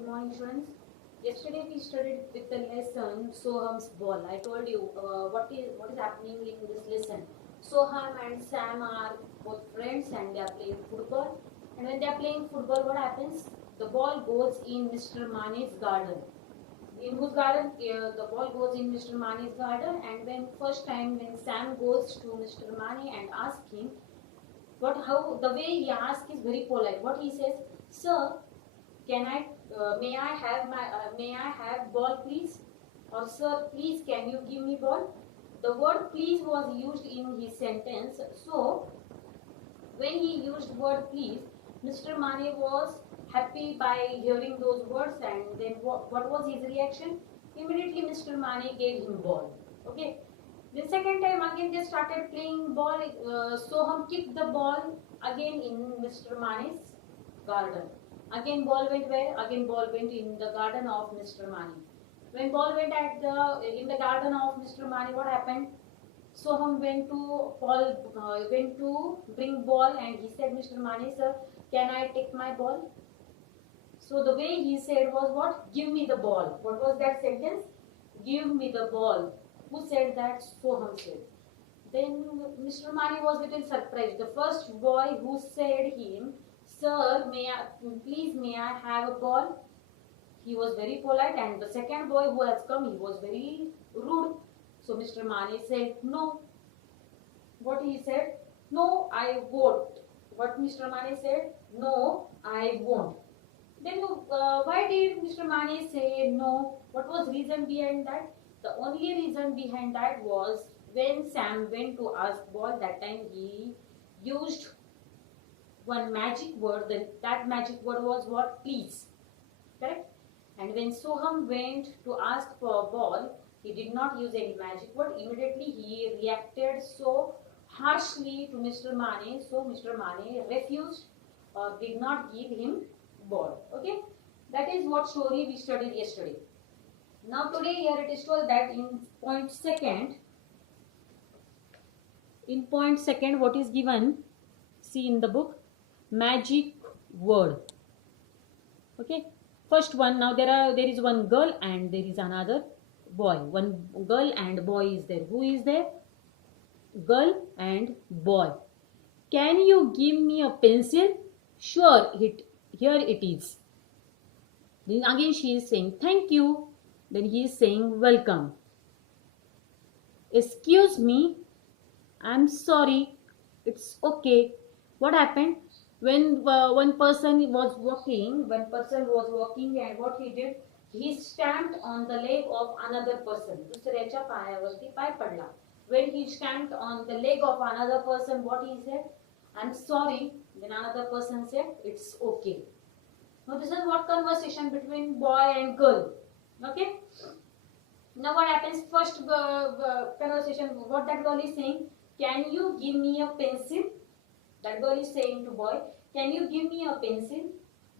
Good morning, students. Yesterday we studied with the lesson Soham's ball. I told you what is happening in this lesson. Soham and Sam are both friends and they are playing football. And when they are playing football, what happens? The ball goes in Mr. Mani's garden. In whose garden? The ball goes in Mr. Mani's garden. And when first time when Sam goes to Mr. Mani and asks him, how the way he asks is very polite. What he says, sir, can I may I have ball please, or sir please can you give me ball. The word please was used in his sentence. So when he used word please, Mr. Mane was happy by hearing those words, and then what was his reaction? Immediately Mr. Mane gave him ball. Okay. The second time again they started playing ball. Soham kicked the ball again in Mr. Mane's garden. Again ball went where? Again ball went in the garden of Mr. Mane. When ball went in the garden of Mr. Mane, what happened? Soham went to bring ball, and he said, Mr. Mane sir, can I take my ball? So the way he said was what? Give me the ball. What was that sentence? Give me the ball. Who said that? Soham said. Then Mr. Mani was a little surprised. The first boy who said him, sir, may I have a ball? He was very polite, and the second boy who has come, he was very rude. So Mr. Mani said, no. What he said? No, I won't. What Mr. Mani said? No, I won't. Then why did Mr. Mani say no? What was reason behind that? The only reason behind that was when Sam went to ask ball, that time he used one magic word. That magic word was what? Please. Correct? And when Soham went to ask for a ball, he did not use any magic word. Immediately he reacted so harshly to Mr. Mane. So Mr. Mane refused or did not give him ball. Okay? That is what story we studied yesterday. Now today here it is told that in point second, what is given? See in the book, magic word. Okay. First one, now there is one girl and there is another boy. One girl and boy is there. Who is there? Girl and boy. Can you give me a pencil? Sure, here it is. Then again she is saying thank you. Then he is saying welcome. Excuse me, I'm sorry, it's okay. What happened? When one person was walking and what he did, he stamped on the leg of another person. दुसऱ्याच्या पायावरती पाय पडला. When he stamped on the leg of another person, what he said? I'm sorry. Then another person said, it's okay. Now this is what conversation between boy and girl. Okay. Now what happens? First conversation, what that girl is saying, can you give me a pencil? That girl is saying to boy, can you give me a pencil?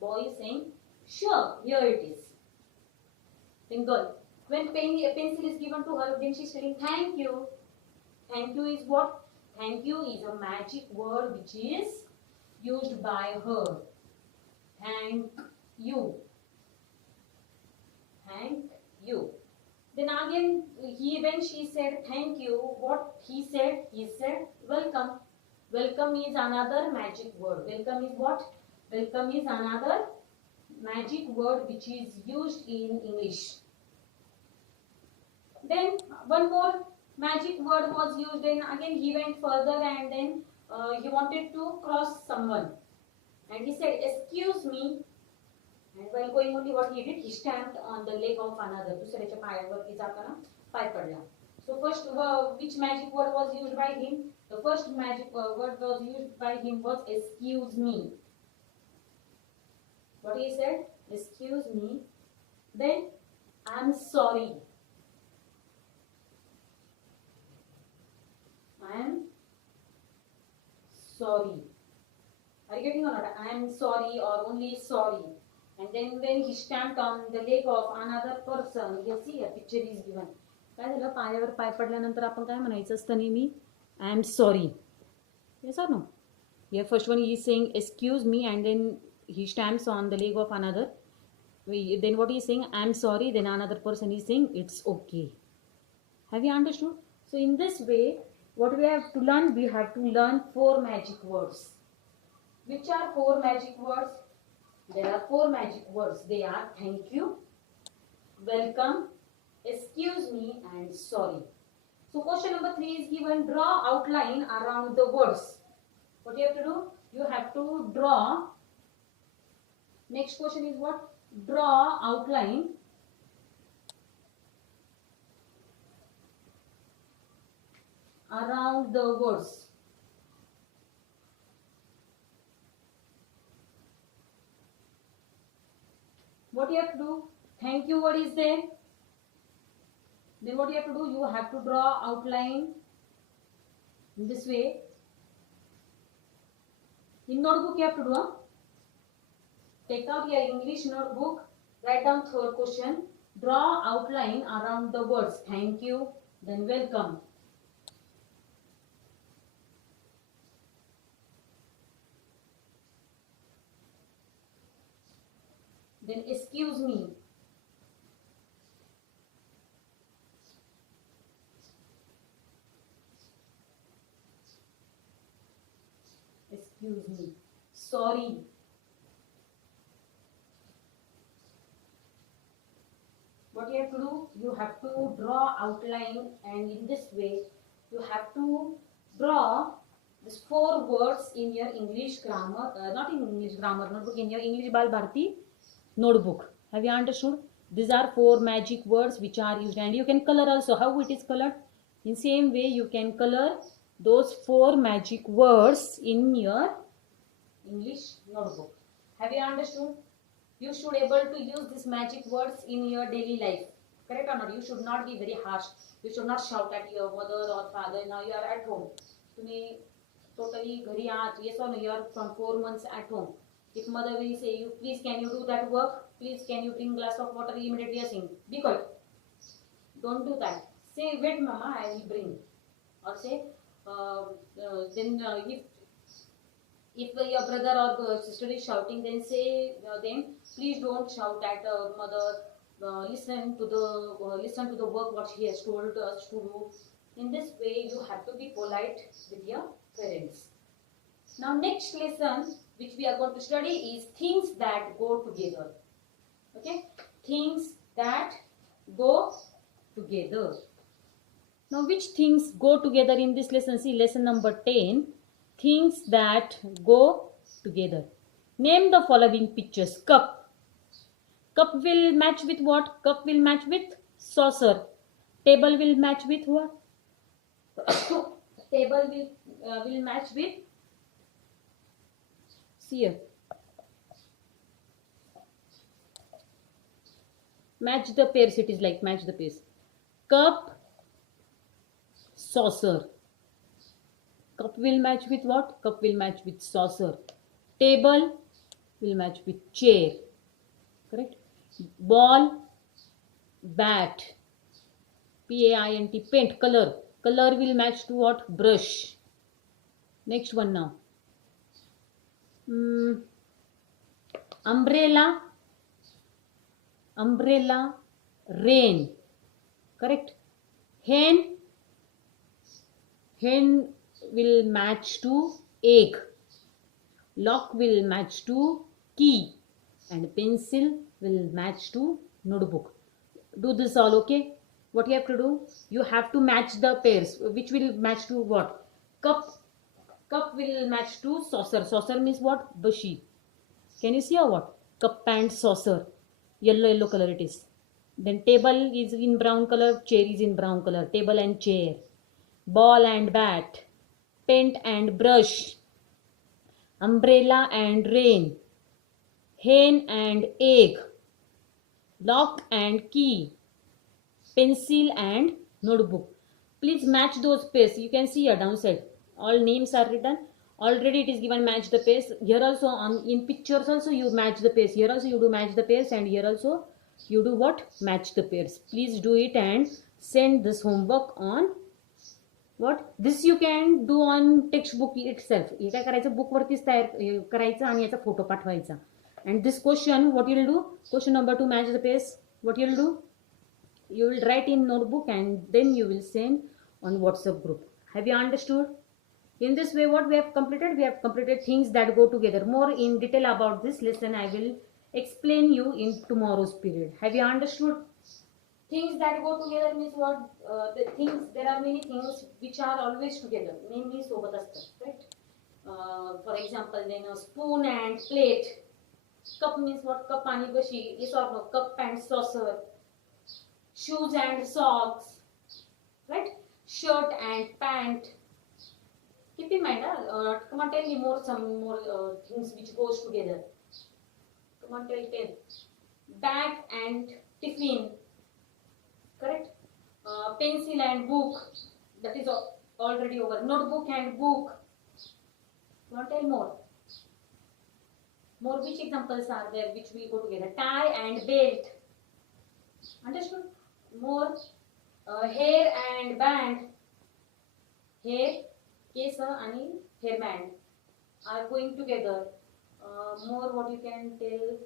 Boy is saying, sure, here it is. Then girl, when a pencil is given to her, then she is saying thank you. Thank you is what? Thank you is a magic word which is used by her. Thank you. Thank you. Then again, when she said thank you, what he said? He said welcome. Welcome is another magic word. Welcome is what? Welcome is another magic word which is used in English. Then one more magic word was used. Then again he went further and then he wanted to cross someone. And he said, excuse me. And while going only, what he did, he stamped on the leg of another. दुसऱ्याच्या पायावरती जाताना पाय पडला. So first, which magic word was used by him? The first magic word was used by him was excuse me. What he said? Excuse me. Then, I'm sorry. I am sorry. Are you getting or not? I am sorry or only sorry. And then when he stamped on the leg of another person, you see a picture is given. काय झालं? पायावर पाय पडल्यानंतर आपण काय म्हणायचं असतं नेहमी? I am sorry. Yes or no? Here first one he is saying excuse me and then he stamps on the leg of another then what he is saying, I'm sorry, then another person is saying it's okay. Have you understood? So in this way, what we have to learn, we have to learn 4 magic words. Which are 4 magic words? There are 4 magic words. They are thank you, welcome, excuse me, and sorry. So question number 3 is given, draw outline around the words. What you have to do? You have to draw. Next question is what? Draw outline around the words. What you have to do? Thank you word is there. Then what you have to do? You have to draw outline in this way. In notebook you have to do. Take out your English notebook. Write down third question. Draw outline around the words thank you, then welcome. Then excuse me. Excuse me. Sorry. What you have to do? You have to draw outline, and in this way you have to draw these 4 words in your English grammar, not in English grammar notebook, in your English Bal Bharti notebook. Have you understood? These are 4 magic words which are used, and you can color also. How it is colored? In same way you can color those 4 magic words in your English notebook. Have you understood? You should able to use these magic words in your daily life. Correct or not? You should not be very harsh. You should not shout at your mother or father. Now you are at home. तुम्ही totally घरी आहात. Yes or no? You are from 4 months at home. If mother will say you, please can you do that work? Please can you drink glass of water? Immediately you are saying, be quiet. Don't do that. Say, wait mama, I will bring. Or say, then if your brother or sister is shouting, then say them, please don't shout at mother. Listen to the work what she has told us to do. In this way, you have to be polite with your parents. Now, next lesson which we are going to study is things that go together. Okay, things that go together. Now, which things go together in this lesson? See, lesson number 10. Things that go together. Name the following pictures. Cup. Cup will match with what? Cup will match with saucer. Table will match with what? Table will match with, see here. Match the pairs. It is like match the pairs. Cup, saucer. Cup will match with what? Cup will match with saucer. Table will match with chair. Correct? Ball, bat. Paint, paint, color. Color will match to what? Brush. Next one now. Umbrella, umbrella, rain. Correct? Hen, hen will match to egg. Lock will match to key, and pencil will match to notebook. Do this all, okay? What you have to do? You have to match the pairs. Which will match to what? Cup. Cup will match to saucer. Saucer means what? Bushy. Can you see or what? Cup and saucer. Yellow color it is. Then table is in brown color. Chair is in brown color. Table and chair. Ball and bat. Paint and brush. Umbrella and rain. Hen and egg. Lock and key. Pencil and notebook. Please match those pairs. You can see here downside. All names are written. Already it is given match the pairs. Here also in pictures also you match the pairs. Here also you do match the pairs, and here also you do what? Match the pairs. Please do it and send this homework on what? This you can do on textbook itself. हे काय करायचं? Book वरतीच तयार करायचं आणि याचा photo पाठवायचा. And this question, what you'll do? Question number 2, match the pace. What you'll do? You will write in notebook and then you will send on WhatsApp group. Have you understood? In this way, what we have completed? We have completed things that go together. More in detail about this lesson, I will explain you in tomorrow's period. Have you understood? Things that go together means what? The things, there are many things which are always together. Mainly sobat astat, right? For example, then a spoon and plate. Cup means what? Cup pani bashi. Yes or no? Cup and saucer. Shoes and socks, right? Shirt and pant. Keep in mind, come on, tell me more, some more things which goes together. Come on, tell. Bag and tiffin, correct? Pencil and book, that is already over. Notebook and book. Come on, tell more. More which examples are there which will go together? Tie and belt. Understood? More hair and band. Hair, kesa and hairband are going together. More what you can tell.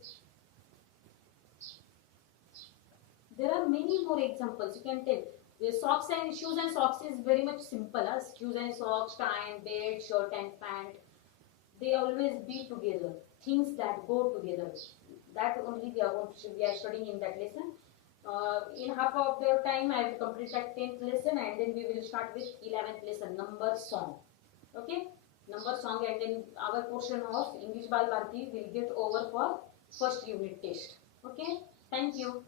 There are many more examples you can tell. The socks and shoes and socks is very much simple. Shoes and socks, tie and belt, shirt and pant. They always be together. Things that go together. That only we are studying in that lesson. In half of the time I will complete that 10th lesson and then we will start with 11th lesson, number song. Okay, number song, and then our portion of English Bal Bharati will get over for first unit test. Okay, thank you.